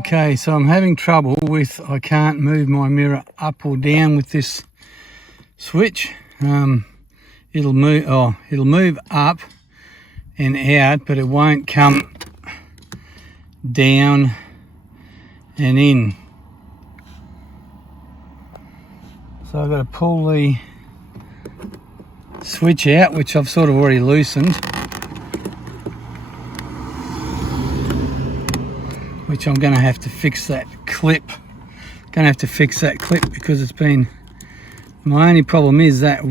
Okay, so I'm having trouble with, I can't move my mirror up or down with this switch. It'll move up and out, but it won't come down and in. So I've got to pull the switch out, which I've sort of already loosened, which I'm going to have to fix that clip. Going to have to fix that clip because it's been, my only problem is that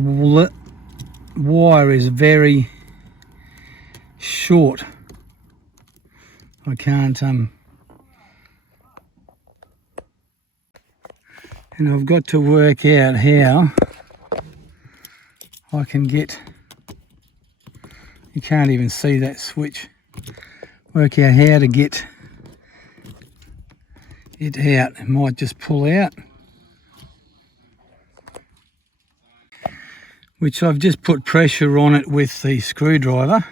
wire is very short. I can't and I've got to work out how I can get, you can't even see that switch, work out how to get it out. It might just pull out, which I've just put pressure on it with the screwdriver,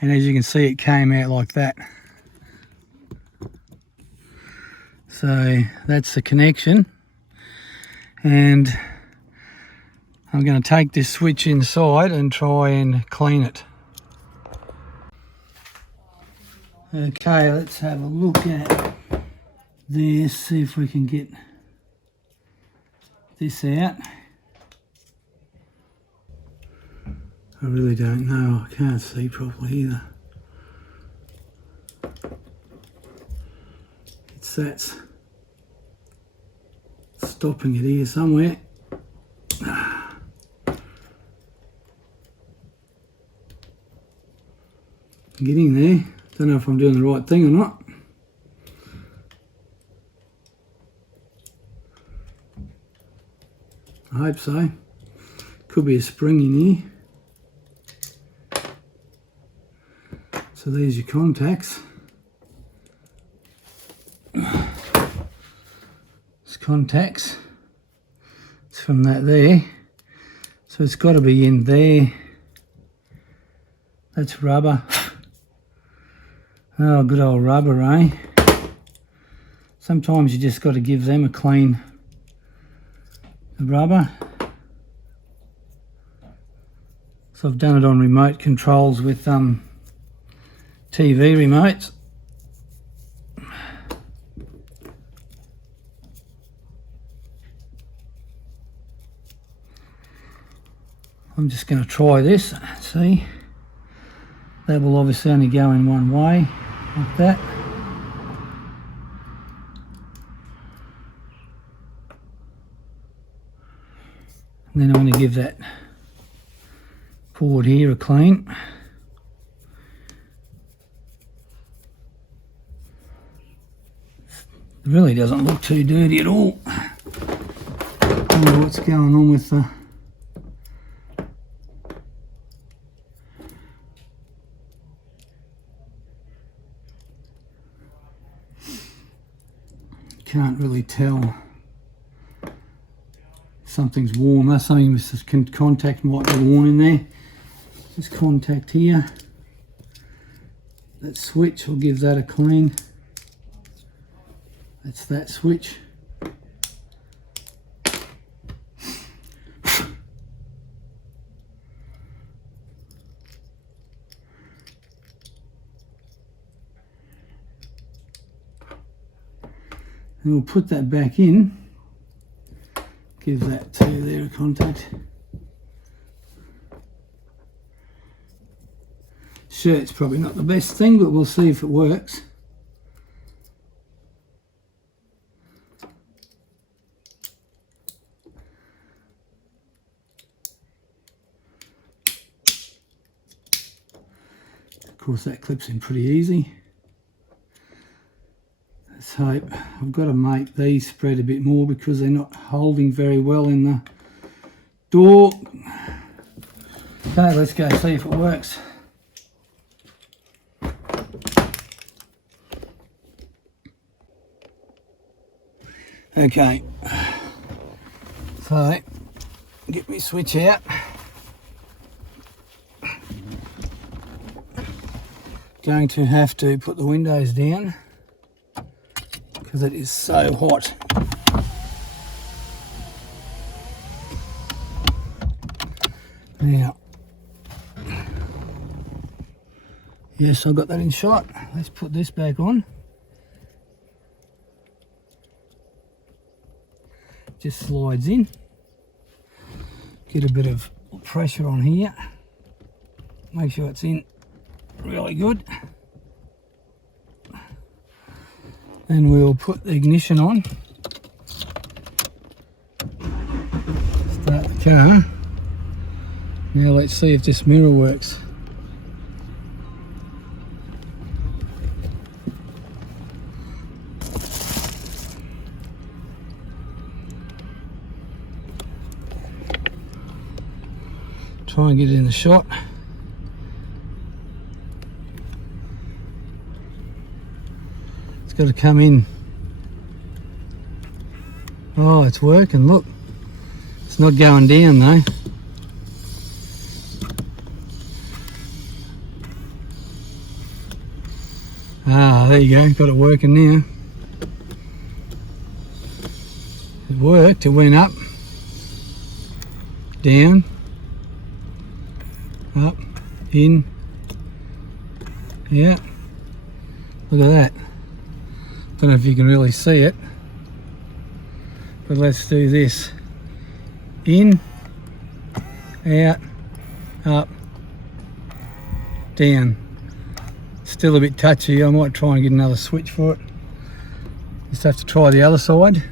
and as you can see it came out like that. So that's the connection, and I'm going to take this switch inside and try and clean it. Okay, let's have a look at this, see if we can get this out. I really don't know, I can't see properly either. That's stopping it here somewhere. Getting there. Don't know if I'm doing the right thing or not. I hope so. Could be a spring in here. So there's your contacts. It's contacts. It's from that there. So it's got to be in there. That's rubber. Oh, good old rubber, eh? Sometimes you just got to give them a clean. The rubber. So I've done it on remote controls with TV remotes. I'm just going to try this, see. That will obviously only go in one way, like that. And then I'm going to give that cord here a clean. It really doesn't look too dirty at all. I wonder what's going on with the can't really tell. Something's worn. That's something this contact might be worn in there. This contact here. That switch, I'll give that a clean. That's that switch. And we'll put that back in. Give that to there a contact. Shirt's probably not the best thing, but we'll see if it works. Of course that clips in pretty easy. Let's hope. I've got to make these spread a bit more because they're not holding very well in the door. Okay, let's go see if it works. Okay, so get my switch out. Going to have to put the windows down. because it is so hot. Now, yes, I got that in shot. Let's put this back on. Just slides in. Get a bit of pressure on here. Make sure it's in really good. Then we'll put the ignition on. Start the car. Now let's see if this mirror works. Try and get it in the shot. It's got to come in. Oh, it's working, look. It's not going down though. Ah, there you go, got it working now. It worked, it went up, down, up, in, yeah, look at that. Don't know if you can really see it, but let's do this. In, out, up, down. Still a bit touchy. I might try and get another switch for it. Just have to try the other side.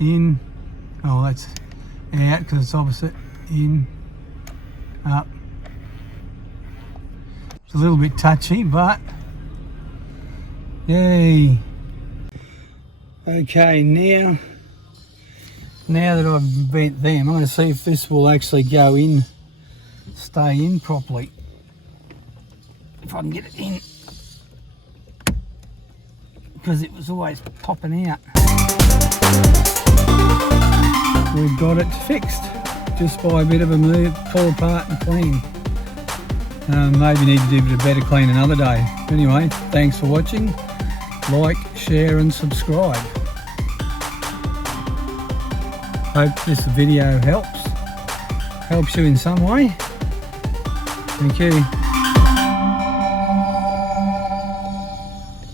In, oh that's out because it's opposite. In, up. It's a little bit touchy, but yay. Okay, now that I've bent them, I'm going to see if this will actually go in, stay in properly. If I can get it in, because it was always popping out. We've got it fixed, just by a bit of a move, pull apart and clean. Maybe need to do a bit of better clean another day. Anyway, thanks for watching. Like, share and subscribe. Hope this video helps you in some way. Thank you.